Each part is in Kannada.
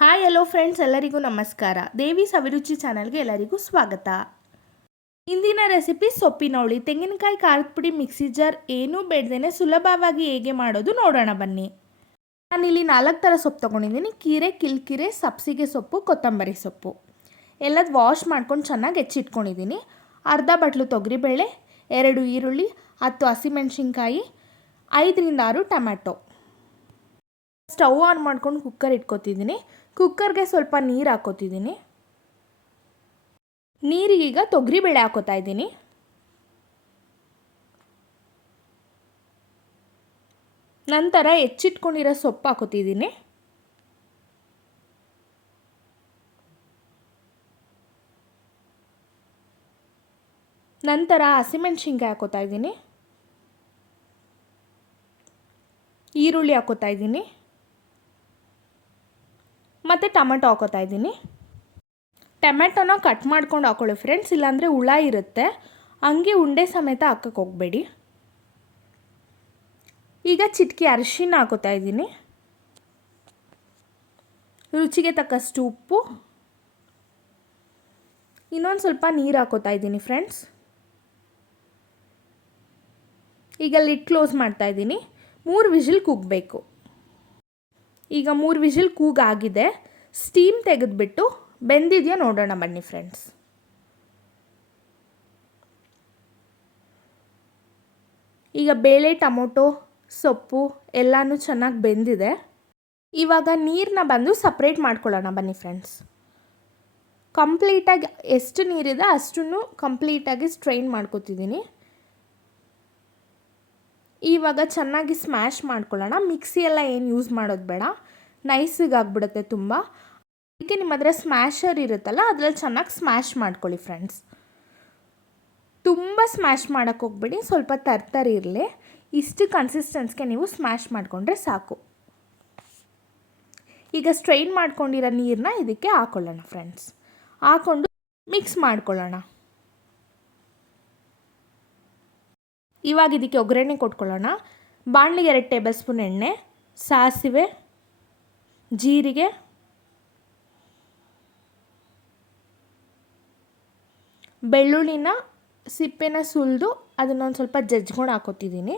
ಹಾಯ್ ಹಲೋ ಫ್ರೆಂಡ್ಸ್ ಎಲ್ಲರಿಗೂ ನಮಸ್ಕಾರ. ದೇವಿ ಸವಿರುಚಿ ಚಾನಲ್ಗೆ ಎಲ್ಲರಿಗೂ ಸ್ವಾಗತ. ಇಂದಿನ ರೆಸಿಪಿ ಸೊಪ್ಪಿನವಳಿ ತೆಂಗಿನಕಾಯಿ ಖಾರದ ಪುಡಿ ಮಿಕ್ಸಿ ಜಾರ್ ಏನೂ ಬೇಡದೇನೆ ಸುಲಭವಾಗಿ ಹೇಗೆ ಮಾಡೋದು ನೋಡೋಣ ಬನ್ನಿ. ನಾನಿಲ್ಲಿ ನಾಲ್ಕು ಥರ ಸೊಪ್ಪು ತೊಗೊಂಡಿದ್ದೀನಿ. ಕೀರೆ, ಕಿಲ್ಕಿರೆ ಸಬ್ಸಿಗೆ ಸೊಪ್ಪು, ಕೊತ್ತಂಬರಿ ಸೊಪ್ಪು. ಎಲ್ಲದು ವಾಶ್ ಮಾಡ್ಕೊಂಡು ಚೆನ್ನಾಗಿ ಹೆಚ್ಚಿಟ್ಕೊಂಡಿದ್ದೀನಿ. ಅರ್ಧ ಬಟ್ಲು ತೊಗರಿಬೇಳೆ, ಎರಡು ಈರುಳ್ಳಿ, ಹತ್ತು ಹಸಿಮೆಣ್ಸಿನ್ಕಾಯಿ, ಐದರಿಂದ ಆರು ಟೊಮ್ಯಾಟೊ. ಸ್ಟವ್ ಆನ್ ಮಾಡ್ಕೊಂಡು ಕುಕ್ಕರ್ ಇಟ್ಕೋತಿದ್ದೀನಿ. ಕುಕ್ಕರ್ಗೆ ಸ್ವಲ್ಪ ನೀರು ಹಾಕೋತಿದ್ದೀನಿ. ನೀರಿಗೀಗ ತೊಗರಿಬೇಳೆ ಹಾಕೋತಾ ಇದ್ದೀನಿ. ನಂತರ ಹೆಚ್ಚಿಟ್ಕೊಂಡಿರೋ ಸೊಪ್ಪು ಹಾಕೋತಿದ್ದೀನಿ. ನಂತರ ಹಸಿಮೆಣ್ಸಿನ್ಕಾಯಿ ಹಾಕೋತಾ ಇದ್ದೀನಿ. ಈರುಳ್ಳಿ ಹಾಕೋತಾ ಇದ್ದೀನಿ. ಮತ್ತು ಟೊಮೆಟೊ ಹಾಕೋತಾ ಇದ್ದೀನಿ. ಟೊಮೆಟೊನ ಕಟ್ ಮಾಡ್ಕೊಂಡು ಹಾಕೊಳ್ಳಿ ಫ್ರೆಂಡ್ಸ್, ಇಲ್ಲಾಂದರೆ ಹುಳ ಇರುತ್ತೆ. ಹಂಗೆ ಉಂಡೆ ಸಮೇತ ಹಾಕಕ್ಕೆ ಹೋಗಬೇಡಿ. ಈಗ ಚಿಟಕಿ ಅರಿಶಿನ ಹಾಕೋತಾ ಇದ್ದೀನಿ. ರುಚಿಗೆ ತಕ್ಕಷ್ಟು ಉಪ್ಪು. ಇನ್ನೊಂದು ಸ್ವಲ್ಪ ನೀರು ಹಾಕೋತಾ ಇದ್ದೀನಿ ಫ್ರೆಂಡ್ಸ್. ಈಗ ಲಿಡ್ ಕ್ಲೋಸ್ ಮಾಡ್ತಾ ಇದ್ದೀನಿ. ಮೂರು ವಿಜಿಲ್ ಕುಗ್ಬೇಕು. ಈಗ ಮೂರು ವಿಷಲ್ ಕೂಗಾಗಿದೆ ಸ್ಟೀಮ್ ತೆಗೆದುಬಿಟ್ಟು ಬೆಂದಿದೆಯಾ ನೋಡೋಣ ಬನ್ನಿ ಫ್ರೆಂಡ್ಸ್ ಈಗ ಬೇಳೆ, ಟೊಮೊಟೊ, ಸೊಪ್ಪು ಎಲ್ಲನೂ ಚೆನ್ನಾಗಿ ಬೆಂದಿದೆ. ಇವಾಗ ನೀರನ್ನ ಬಂದು ಸಪ್ರೇಟ್ ಮಾಡ್ಕೊಳ್ಳೋಣ ಬನ್ನಿ ಫ್ರೆಂಡ್ಸ್ ಕಂಪ್ಲೀಟಾಗಿ ಎಷ್ಟು ನೀರಿದೆ ಅಷ್ಟನ್ನು ಕಂಪ್ಲೀಟಾಗಿ ಸ್ಟ್ರೈನ್ ಮಾಡ್ಕೊತಿದ್ದೀನಿ. ಇವಾಗ ಚೆನ್ನಾಗಿ ಸ್ಮ್ಯಾಶ್ ಮಾಡ್ಕೊಳ್ಳೋಣ. ಮಿಕ್ಸಿ ಎಲ್ಲ ಏನು ಯೂಸ್ ಮಾಡೋದು ಬೇಡ. ನೈಸಿಗೆ ಆಗಿಬಿಡುತ್ತೆ ತುಂಬ. ಅದಕ್ಕೆ ನಿಮ್ಮ ಹತ್ರ ಸ್ಮ್ಯಾಶರ್ ಇರುತ್ತಲ್ಲ, ಅದರಲ್ಲಿ ಚೆನ್ನಾಗಿ ಸ್ಮ್ಯಾಶ್ ಮಾಡ್ಕೊಳ್ಳಿ ಫ್ರೆಂಡ್ಸ್ ತುಂಬ ಸ್ಮ್ಯಾಶ್ ಮಾಡೋಕ್ಕೆ ಹೋಗ್ಬೇಡಿ, ಸ್ವಲ್ಪ ತರ್ತರಿ ಇರಲಿ. ಇಷ್ಟು ಕನ್ಸಿಸ್ಟೆನ್ಸ್ಗೆ ನೀವು ಸ್ಮ್ಯಾಶ್ ಮಾಡಿಕೊಂಡ್ರೆ ಸಾಕು. ಈಗ ಸ್ಟ್ರೈನ್ ಮಾಡ್ಕೊಂಡಿರೋ ನೀರನ್ನ ಇದಕ್ಕೆ ಹಾಕೊಳ್ಳೋಣ ಫ್ರೆಂಡ್ಸ್ ಹಾಕ್ಕೊಂಡು ಮಿಕ್ಸ್ ಮಾಡ್ಕೊಳ್ಳೋಣ. ಇವಾಗ ಇದಕ್ಕೆ ಒಗ್ಗರಣೆ ಕೊಟ್ಕೊಳ್ಳೋಣ. ಬಾಣಲಿಗೆ ಎರಡು ಟೇಬಲ್ ಸ್ಪೂನ್ ಎಣ್ಣೆ, ಸಾಸಿವೆ, ಜೀರಿಗೆ, ಬೆಳ್ಳುಳ್ಳಿನ ಸಿಪ್ಪೆನ ಸುಲಿದು ಅದನ್ನೊಂದು ಸ್ವಲ್ಪ ಜಜ್ಕೊಂಡು ಹಾಕೋತಿದ್ದೀನಿ.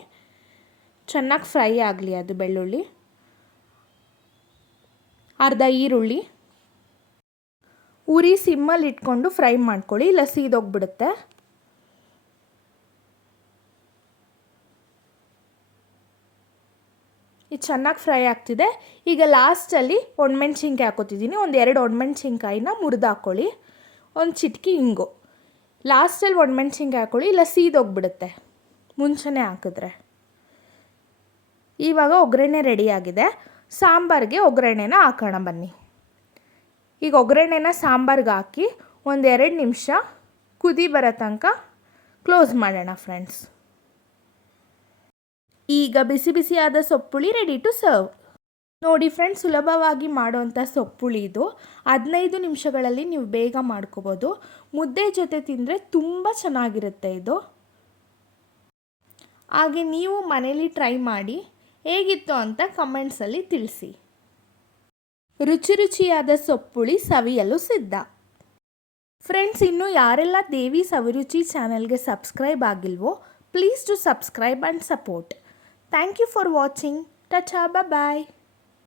ಚೆನ್ನಾಗಿ ಫ್ರೈ ಆಗಲಿ ಅದು ಬೆಳ್ಳುಳ್ಳಿ. ಅರ್ಧ ಈರುಳ್ಳಿ. ಉರಿ ಸಿಮ್ಮಲ್ಲಿ ಇಟ್ಕೊಂಡು ಫ್ರೈ ಮಾಡ್ಕೊಳ್ಳಿ, ಇಲ್ಲ ಸೀದೋಗ್ಬಿಡುತ್ತೆ. ಚೆನ್ನಾಗಿ ಫ್ರೈ ಆಗ್ತಿದೆ. ಈಗ ಲಾಸ್ಟಲ್ಲಿ ಒಣಮೆಣ್ಸಿನ್ಕಾಯಿ ಹಾಕೋತಿದ್ದೀನಿ. ಒಂದು ಎರಡು ಒಣಮೆಣ್ಸಿನ್ಕಾಯಿನ ಮುರಿದು ಹಾಕ್ಕೊಳ್ಳಿ ಒಂದು ಚಿಟಕಿ ಹಿಂಗು ಲಾಸ್ಟಲ್ಲಿ ಒಣಮೆಣ್ಸಿನ್ಕಾಯಿ ಹಾಕ್ಕೊಳ್ಳಿ ಇಲ್ಲ ಸೀದೋಗ್ಬಿಡುತ್ತೆ ಮುಂಚೆನೇ ಹಾಕಿದ್ರೆ. ಇವಾಗ ಒಗ್ಗರಣೆ ರೆಡಿಯಾಗಿದೆ ಸಾಂಬಾರಿಗೆ ಒಗ್ಗರಣೆನ ಹಾಕೋಣ ಬನ್ನಿ. ಈಗ ಒಗ್ಗರಣೆನ ಸಾಂಬಾರ್ಗೆ ಹಾಕಿ ಒಂದೆರಡು ನಿಮಿಷ ಕುದಿ ಬರೋ ತನಕ ಕ್ಲೋಸ್ ಮಾಡೋಣ ಫ್ರೆಂಡ್ಸ್ ಈಗ ಬಿಸಿ ಬಿಸಿಯಾದ ಸೊಪ್ಪುಳಿ ರೆಡಿ ಟು ಸರ್ವ್ ನೋಡಿ ಫ್ರೆಂಡ್ಸ್ ಸುಲಭವಾಗಿ ಮಾಡುವಂಥ ಸೊಪ್ಪುಳಿ ಇದು. ಹದಿನೈದು ನಿಮಿಷಗಳಲ್ಲಿ ನೀವು ಬೇಗ ಮಾಡ್ಕೋಬೋದು. ಮುದ್ದೆ ಜೊತೆ ತಿಂದರೆ ತುಂಬ ಚೆನ್ನಾಗಿರುತ್ತೆ ಇದು. ಹಾಗೆ ನೀವು ಮನೇಲಿ ಟ್ರೈ ಮಾಡಿ, ಹೇಗಿತ್ತು ಅಂತ ಕಮೆಂಟ್ಸಲ್ಲಿ ತಿಳಿಸಿ. ರುಚಿ ರುಚಿಯಾದ ಸೊಪ್ಪುಳಿ ಸವಿಯಲು ಸಿದ್ಧ. ಫ್ರೆಂಡ್ಸ್ ಇನ್ನು ಯಾರೆಲ್ಲ ದೇವಿ ಸವಿರುಚಿ ಚಾನೆಲ್ಗೆ subscribe ಆಗಿಲ್ವೋ please to subscribe and support Thank you for watching. Ta-ta, bye-bye.